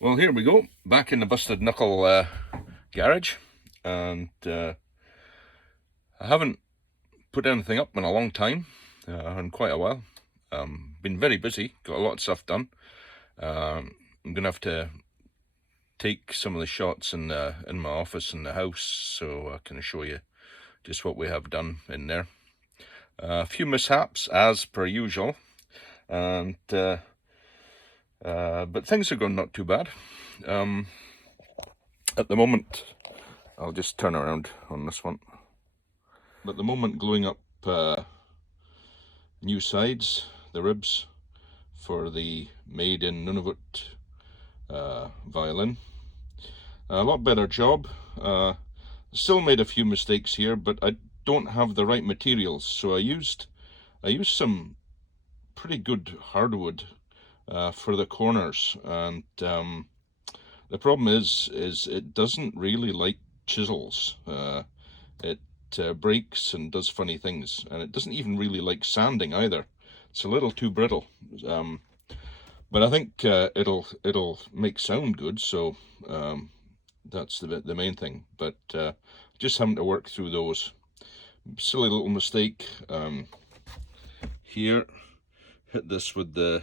Well, here we go, back in the Busted Knuckle garage, and I haven't put anything up in a long time, in quite a while. Been very busy, got a lot of stuff done. I'm gonna have to take some of the shots in my office in the house, so I can show you just what we have done in there. A few mishaps as per usual, and but things are going not too bad. At the moment, I'll just turn around on this one. At the moment, gluing up new sides, the ribs for the made in Nunavut violin. A lot better job. Still made a few mistakes here, but I don't have the right materials, so I used some pretty good hardwood for the corners, and the problem is it doesn't really like chisels. It breaks and does funny things, and it doesn't even really like sanding either. It's a little too brittle, but I think it'll make sound good, so that's the main thing. But just having to work through those. Silly little mistake here. Hit this with the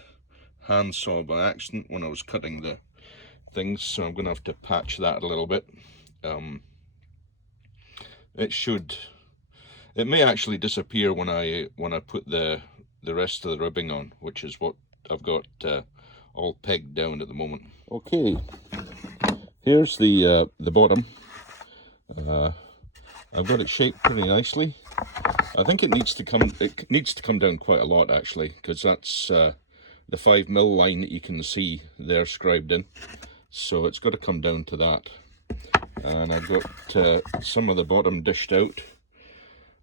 handsaw by accident when I was cutting the things, so I'm going to have to patch that a little bit. It may actually disappear when I put the rest of the ribbing on, which is what I've got all pegged down at the moment. Okay, here's the bottom. I've got it shaped pretty nicely. I think it needs to come down quite a lot actually, because that's the 5mm line that you can see there scribed in. So it's got to come down to that. And I've got some of the bottom dished out.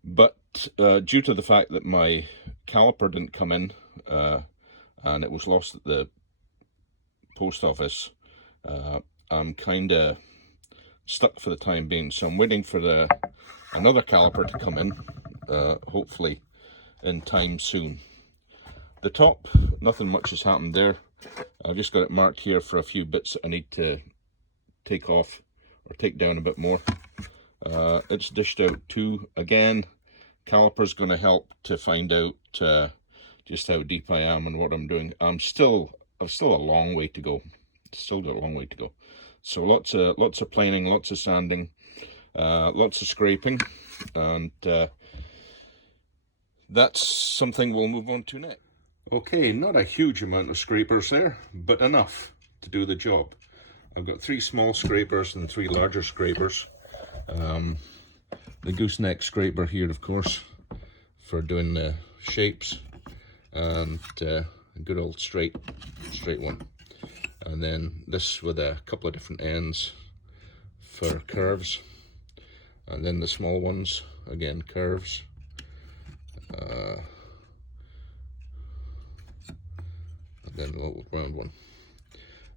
But due to the fact that my caliper didn't come in and it was lost at the post office, I'm kind of stuck for the time being. So I'm waiting for another caliper to come in, hopefully in time soon. The top, nothing much has happened there. I've just got it marked here for a few bits that I need to take off or take down a bit more. It's dished out too. Again, caliper's going to help to find out just how deep I am and what I'm doing. I've still a long way to go. Still got a long way to go. So lots of planing, lots of sanding, lots of scraping, and that's something we'll move on to next. Okay, not a huge amount of scrapers there, but enough to do the job. I've got 3 small scrapers and 3 larger scrapers. The gooseneck scraper here, of course, for doing the shapes, and a good old straight one. And then this with a couple of different ends for curves. And then the small ones, again, curves. And then a little round one.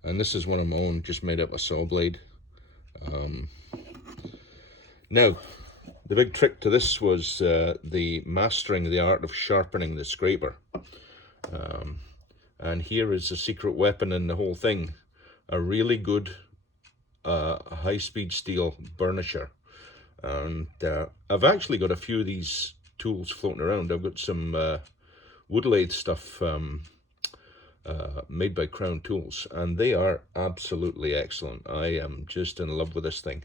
And this is one of my own, just made up a saw blade. Now, the big trick to this was the mastering the art of sharpening the scraper. And here is the secret weapon in the whole thing: a really good high-speed steel burnisher. And I've actually got a few of these tools floating around. I've got some wood lathe stuff made by Crown Tools, and they are absolutely excellent. I am just in love with this thing.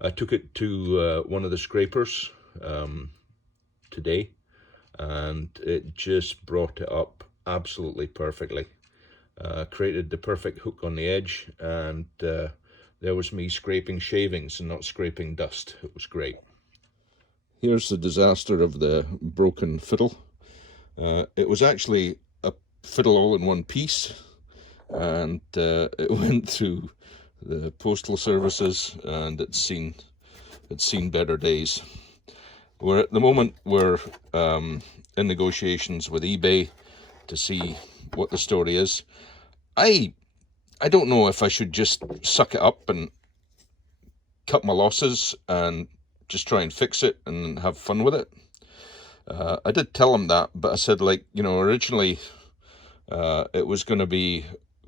I took it to one of the scrapers today, and it just brought it up absolutely perfectly. Created the perfect hook on the edge, and there was me scraping shavings and not scraping dust. It was great. Here's the disaster of the broken fiddle. It was actually a fiddle all in one piece, and it went through the postal services, and it's seen better days. At the moment we're in negotiations with eBay to see what the story is. I don't know if I should just suck it up and cut my losses and just try and fix it and have fun with it. I did tell him that, but I said, like, originally it was going to be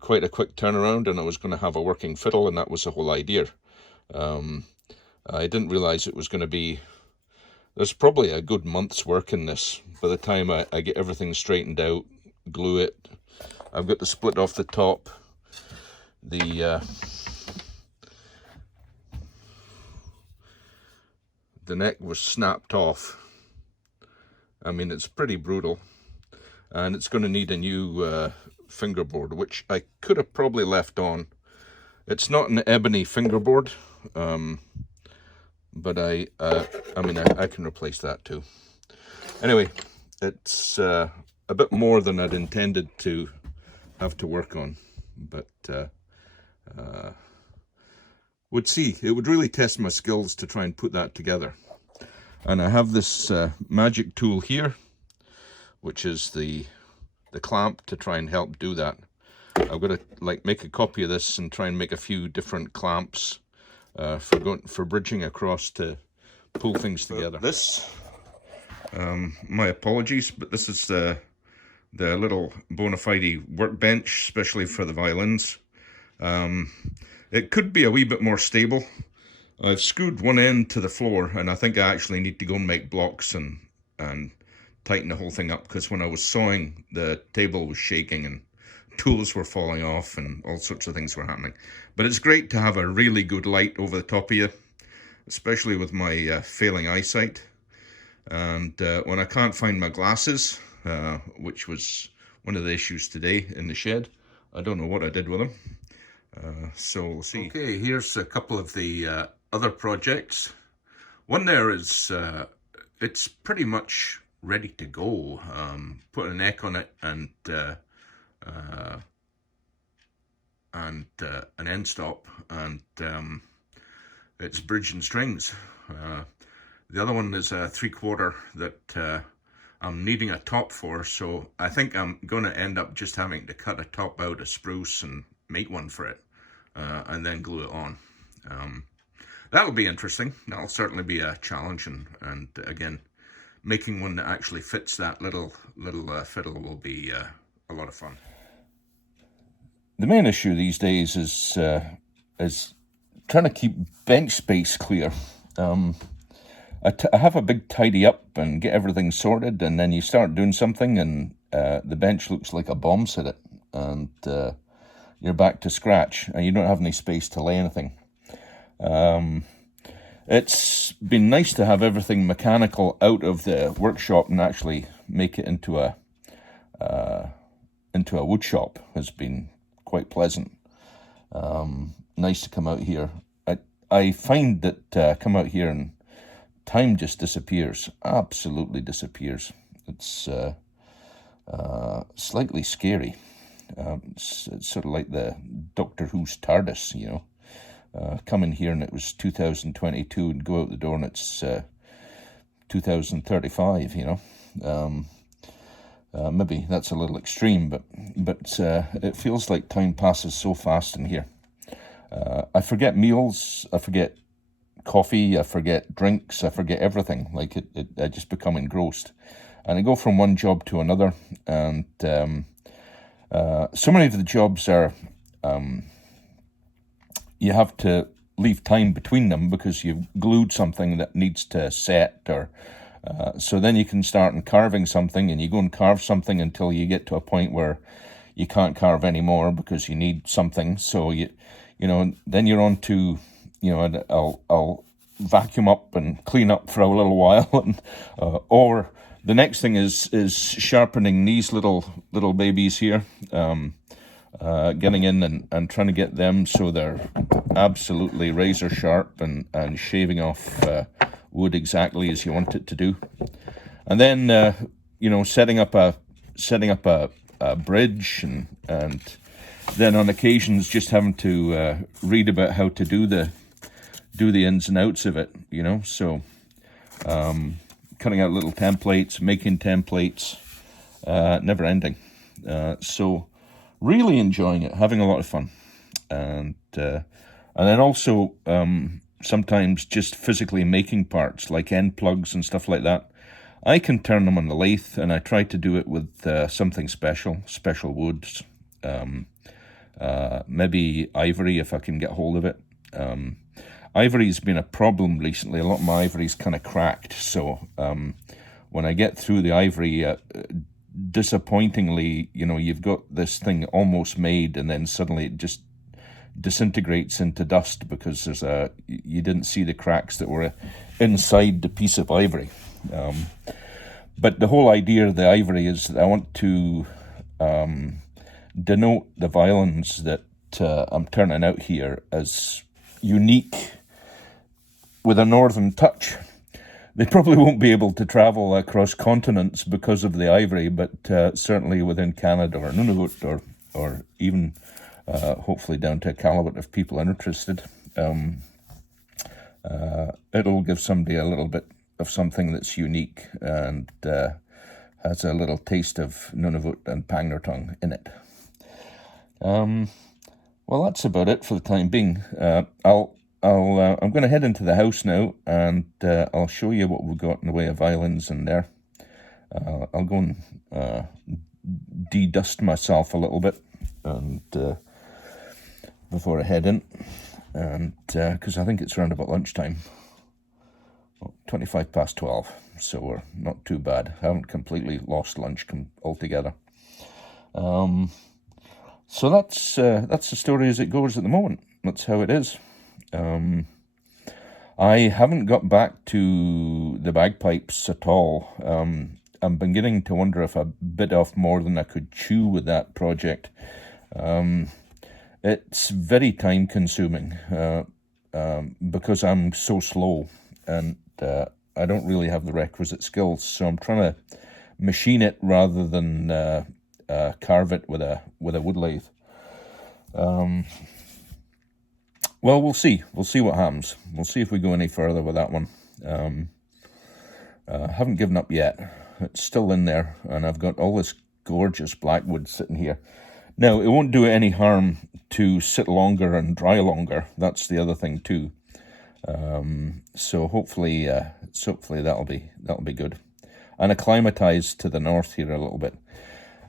quite a quick turnaround, and I was going to have a working fiddle, and that was the whole idea. I didn't realize it was going to be, there's probably a good month's work in this. By the time I get everything straightened out, glue it, I've got the split off the top, the neck was snapped off. I mean, it's pretty brutal, and it's going to need a new fingerboard, which I could have probably left on. It's not an ebony fingerboard, but I mean, I can replace that too. Anyway, it's a bit more than I'd intended to have to work on, but would see. It would really test my skills to try and put that together. And I have this magic tool here, which is the clamp to try and help do that. I've got to make a copy of this and try and make a few different clamps for bridging across to pull things together. This, my apologies, but this is the little bona fide workbench, especially for the violins. It could be a wee bit more stable. I've screwed one end to the floor, and I think I actually need to go and make blocks and tighten the whole thing up, because when I was sawing, the table was shaking and tools were falling off and all sorts of things were happening. But it's great to have a really good light over the top of you, especially with my failing eyesight. And when I can't find my glasses, which was one of the issues today in the shed, I don't know what I did with them. So we'll see. Okay, here's a couple of the other projects. One there is, it's pretty much ready to go. Put a neck on it and an end stop, and it's bridge and strings. The other one is a 3/4 that I'm needing a top for, so I think I'm going to end up just having to cut a top out of spruce and make one for it, and then glue it on. That'll be interesting. That'll certainly be a challenge, and again, making one that actually fits that little fiddle will be a lot of fun. The main issue these days is trying to keep bench space clear. I have a big tidy up and get everything sorted, and then you start doing something and the bench looks like a bomb's hit it, and you're back to scratch and you don't have any space to lay anything. It's been nice to have everything mechanical out of the workshop and actually make it into a wood shop. Has been quite pleasant. Nice to come out here. I find that come out here and time just disappears, absolutely disappears. It's slightly scary. It's sort of like the Doctor Who's TARDIS, you know. Come in here and it was 2022 and go out the door and it's 2035, you know. Maybe that's a little extreme, but it feels like time passes so fast in here. I forget meals, I forget coffee, I forget drinks, I forget everything. Like I just become engrossed, and I go from one job to another, and so many of the jobs are you have to leave time between them because you've glued something that needs to set, or so then you can start and carving something, and you go and carve something until you get to a point where you can't carve anymore because you need something. So you know, then you're on to, you know, I'll vacuum up and clean up for a little while, and or the next thing is sharpening these little babies here, getting in and trying to get them so they're absolutely razor sharp, and shaving off wood exactly as you want it to do, and then you know, setting up a bridge, and then on occasions just having to read about how to do the ins and outs of it, you know. So cutting out little templates, making templates, never ending. So really enjoying it, having a lot of fun, and then also sometimes just physically making parts like end plugs and stuff like that. I can turn them on the lathe, and I try to do it with something special woods, maybe ivory if I can get hold of it. Ivory's been a problem recently. A lot of my ivory's kind of cracked, so when I get through the ivory, disappointingly, you've got this thing almost made, and then suddenly it just disintegrates into dust because you didn't see the cracks that were inside the piece of ivory. But the whole idea of the ivory is that I want to denote the violins that I'm turning out here as unique with a northern touch. They probably won't be able to travel across continents because of the ivory, but certainly within Canada or Nunavut or even hopefully down to Iqaluit if people are interested. It'll give somebody a little bit of something that's unique and has a little taste of Nunavut and Pangnirtung in it. Well, that's about it for the time being. I'm going to head into the house now, and I'll show you what we've got in the way of violins in there. I'll go and de-dust myself a little bit, and before I head in, and because I think it's around about lunchtime, 25 past 12, so we're not too bad. I haven't completely lost lunch altogether. So that's the story as it goes at the moment. That's how it is. I haven't got back to the bagpipes at all. I'm beginning to wonder if I bit off more than I could chew with that project. It's very time consuming because I'm so slow and I don't really have the requisite skills. So I'm trying to machine it rather than carve it with a wood lathe. Well, we'll see. We'll see what happens. We'll see if we go any further with that one. Haven't given up yet. It's still in there, and I've got all this gorgeous blackwood sitting here. Now, it won't do it any harm to sit longer and dry longer. That's the other thing too. So hopefully that'll be good. And acclimatise to the north here a little bit.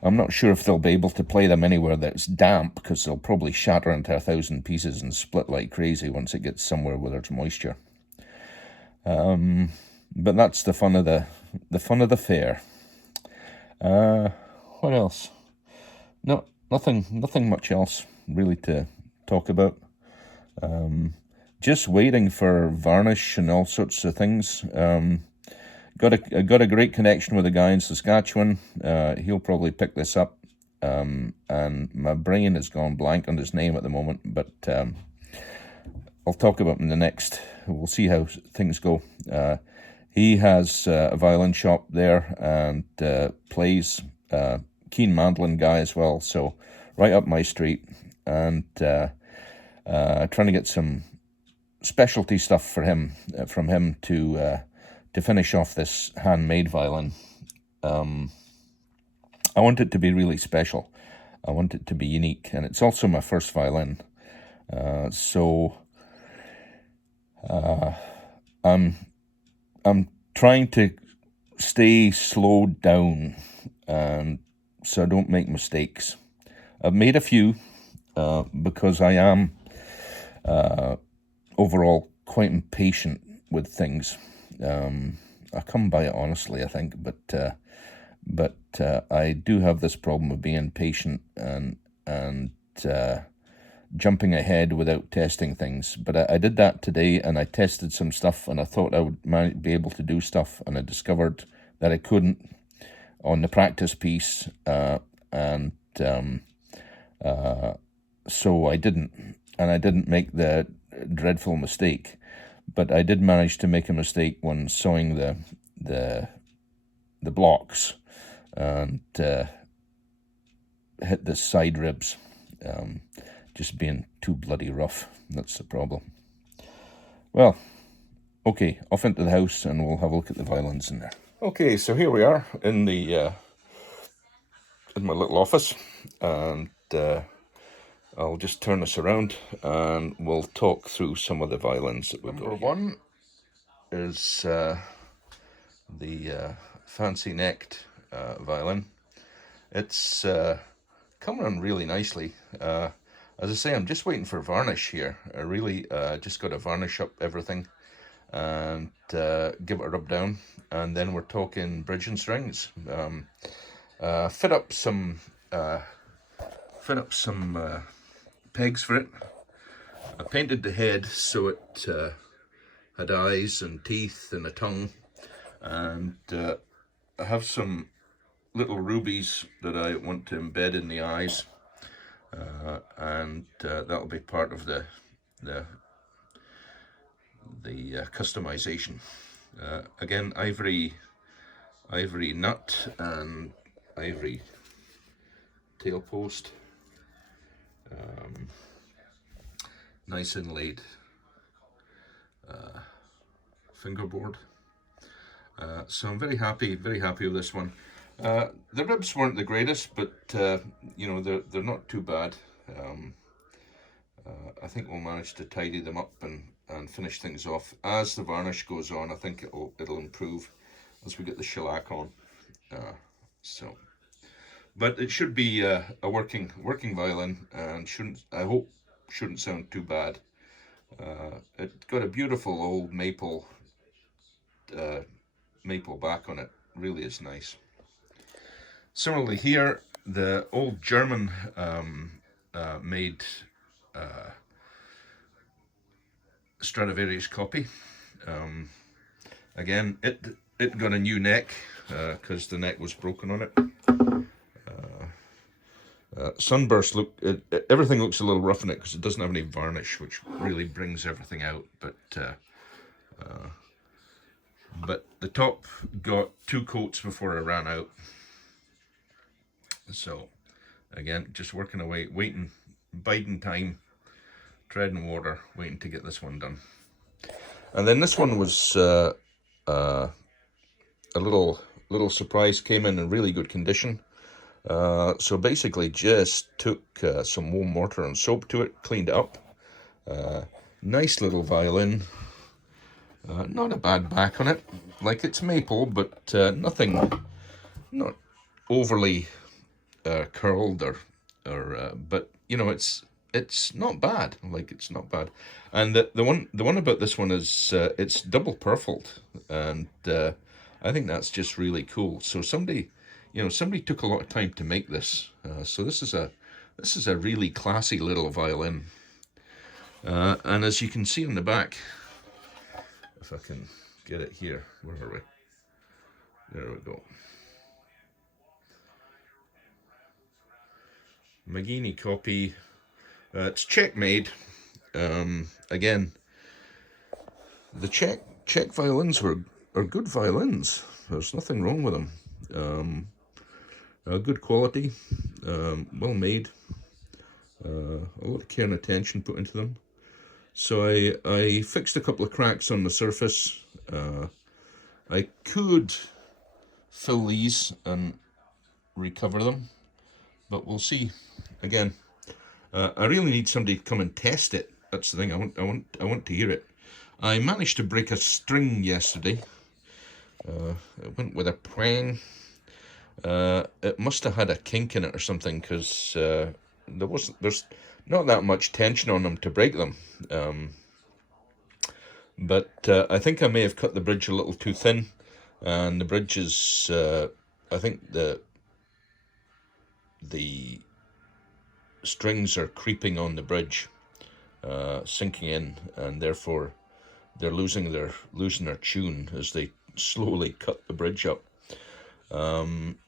I'm not sure if they'll be able to play them anywhere that's damp, because they'll probably shatter into 1,000 pieces and split like crazy once it gets somewhere where there's moisture. But that's the fun of the fair. What else? No, nothing much else really to talk about. Just waiting for varnish and all sorts of things. Got a great connection with a guy in Saskatchewan. He'll probably pick this up. And my brain has gone blank on his name at the moment, but I'll talk about him in the next. We'll see how things go. He has a violin shop there and plays. Keen mandolin guy as well, so right up my street. And trying to get some specialty stuff for him, from him to finish off this handmade violin. I want it to be really special. I want it to be unique, and it's also my first violin. So I'm trying to stay slowed down, and so I don't make mistakes. I've made a few because I am overall quite impatient with things. I come by it honestly, I think, but I do have this problem of being impatient and jumping ahead without testing things. But I did that today, and I tested some stuff, and I thought I might be able to do stuff, and I discovered that I couldn't on the practice piece, and so I didn't, and I didn't make the dreadful mistake. But I did manage to make a mistake when sewing the blocks, and hit the side ribs, just being too bloody rough. That's the problem. Well, okay, off into the house, and we'll have a look at the violins in there. Okay, so here we are in the in my little office, and I'll just turn this around and we'll talk through some of the violins that we've got. Number one is the fancy necked violin. It's come around really nicely. As I say, I'm just waiting for varnish here. I really just got to varnish up everything and give it a rub down, and then we're talking bridge and strings. Fit up some pegs for it. I painted the head so it had eyes and teeth and a tongue, and I have some little rubies that I want to embed in the eyes, and that'll be part of the customization. Again, ivory nut and ivory tail post, nice inlaid fingerboard. So I'm very happy with this one. The ribs weren't the greatest, but you know, they're not too bad. I think we'll manage to tidy them up and finish things off as the varnish goes on. I think it'll improve as we get the shellac on. But it should be a working violin, and I hope shouldn't sound too bad. It's got a beautiful old maple back on it. Really is nice. Similarly here, the old German made Stradivarius copy. Again, it got a new neck because the neck was broken on it. Sunburst everything looks a little rough in it because it doesn't have any varnish, which really brings everything out. But the top got 2 coats before I ran out. So again, just working away, biding time, treading water, waiting to get this one done. And then this one was a little surprise, came in really good condition. So basically just took some warm water and soap to it, cleaned it up. Nice little violin. Not a bad back on it. Like, it's maple, but not overly curled but you know, it's not bad. Like, it's not bad. And the one about this one is it's double purfled, and I think that's just really cool. So somebody took a lot of time to make this. So this is a really classy little violin. And as you can see on the back, if I can get it here, where are we? There we go. Maghini copy. It's Czech made. Again, the Czech violins are good violins. There's nothing wrong with them. Good quality, well made. A lot of care and attention put into them. So I fixed a couple of cracks on the surface. I could fill these and recover them, but we'll see. Again, I really need somebody to come and test it. That's the thing. I want to hear it. I managed to break a string yesterday. It went with a prang. It must have had a kink in it or something, because there's not that much tension on them to break them. But I think I may have cut the bridge a little too thin, and the bridge is I think the strings are creeping on the bridge, sinking in, and therefore they're losing their tune as they slowly cut the bridge up.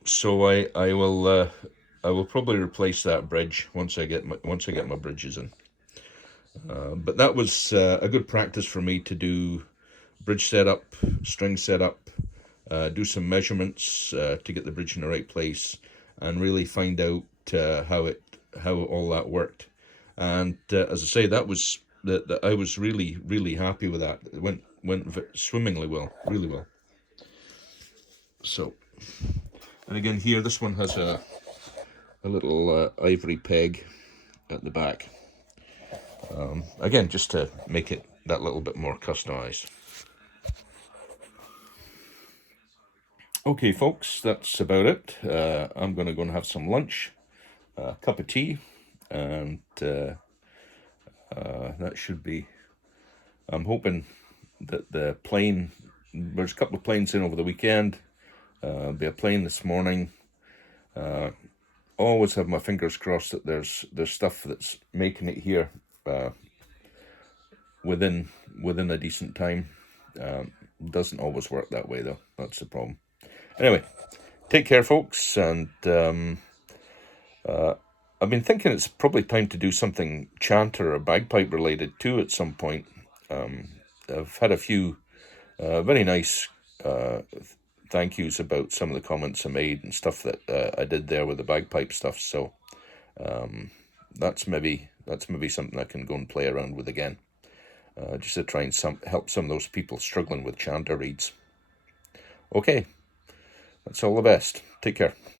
So I will probably replace that bridge once I get my bridges in. But that was a good practice for me to do bridge setup, string setup, do some measurements to get the bridge in the right place, and really find out how all that worked. And as I say, that I was really happy with that. It went swimmingly well, really well. So, and again here, this one has a little ivory peg at the back. Again, just to make it that little bit more customized. Okay, folks, that's about it. I'm going to go and have some lunch, a cup of tea, and that should be, I'm hoping that the plane, there's a couple of planes in over the weekend, there'll be a plane this morning. Always have my fingers crossed that there's stuff that's making it here within a decent time. Doesn't always work that way though, that's the problem. Anyway, take care folks, and I've been thinking it's probably time to do something chanter or bagpipe related too at some point. I've had a few very nice thank yous about some of the comments I made and stuff that I did there with the bagpipe stuff. So that's maybe something I can go and play around with again, just to try and help some of those people struggling with chanter reeds. Okay, that's all the best. Take care.